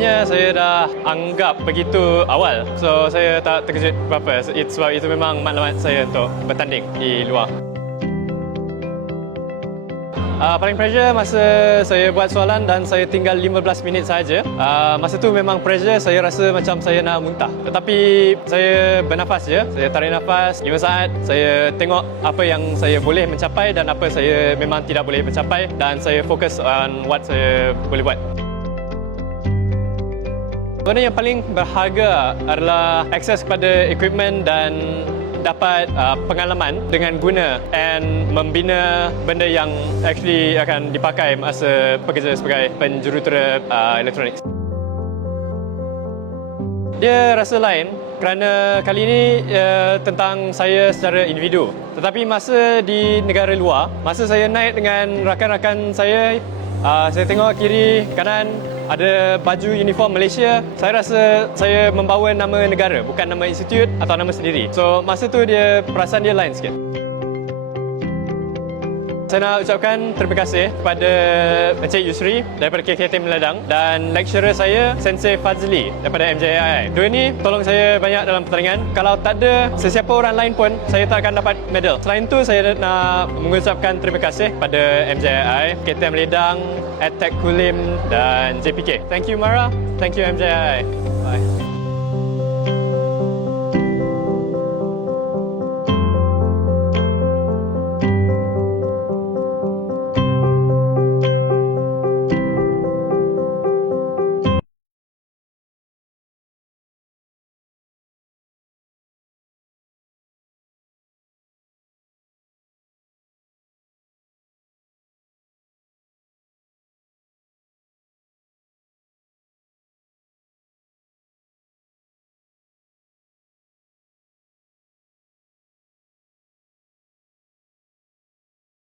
Sepatutnya saya dah anggap begitu awal. So saya tak terkejut berapa. Sebab itu memang maklumat saya untuk bertanding di luar. Paling pressure masa saya buat soalan dan saya tinggal 15 minit saja. Masa tu memang pressure, saya rasa macam saya nak muntah. Tetapi saya bernafas je, saya tarik nafas 5 saat, saya tengok apa yang saya boleh mencapai dan apa saya memang tidak boleh mencapai dan saya fokus on what saya boleh buat. Sebenarnya yang paling berharga adalah akses kepada equipment dan dapat pengalaman dengan guna and membina benda yang actually akan dipakai masa bekerja sebagai penjurutera elektronik. Dia rasa lain kerana kali ini tentang saya secara individu. Tetapi masa di negara luar, masa saya naik dengan rakan-rakan saya tengok kiri, kanan, ada baju uniform Malaysia. Saya rasa saya membawa nama negara, bukan nama institut atau nama sendiri. So, masa tu perasaan dia lain sikit. Saya nak ucapkan terima kasih kepada Encik Yusri daripada KKT Meladang dan lecturer saya, Sensei Fazli daripada MJAI. Dua ni tolong saya banyak dalam pertandingan. Kalau tak ada sesiapa orang lain pun, saya tak akan dapat medal. Selain tu, saya nak mengucapkan terima kasih kepada MJAI, KKT Meladang, EdTech Kulim dan JPK. Thank you Mara, thank you MJAI. Bye.